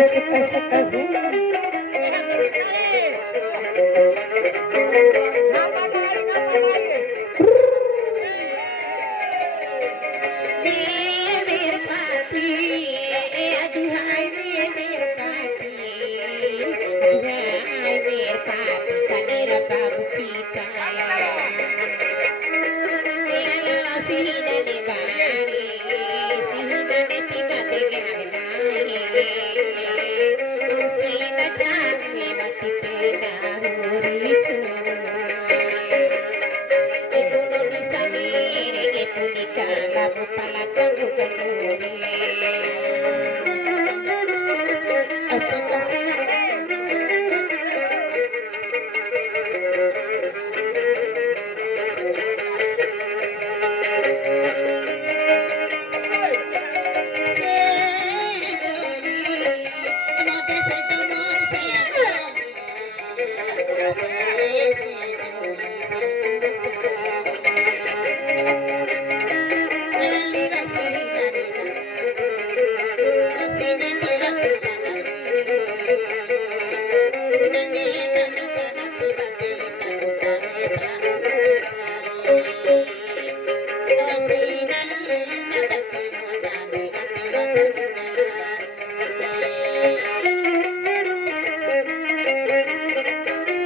asik asik asik. Merpati, aduhai merpati, aduhai merpati, kanira babu pita. Ela sihina ni bari, sihina ni tiba tegari. Usina chami mati pena hori chuna. Egono di salire e punica la bupala kamu kanuri. Asik asik.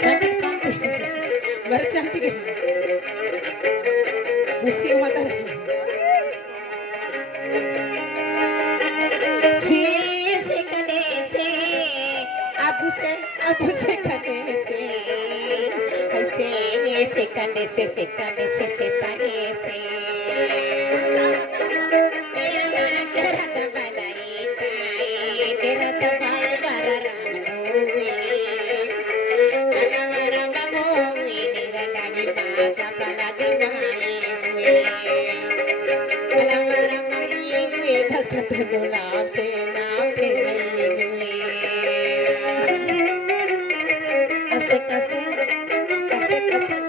Cantik cantik. Baru cantik. Musim mata. Si se kadese, abu se kadese, se kadese se kadese. Ela kerata balaita, kerata bal bararamuwe. Alamaramamuwe, niradami mata palagi mahimuwe. Alamaramahimuwe, pasatagula pena penayimuwe. Asik asik. Asik asik.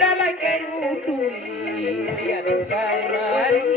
Bisa like kayu tulis ya tuh sayang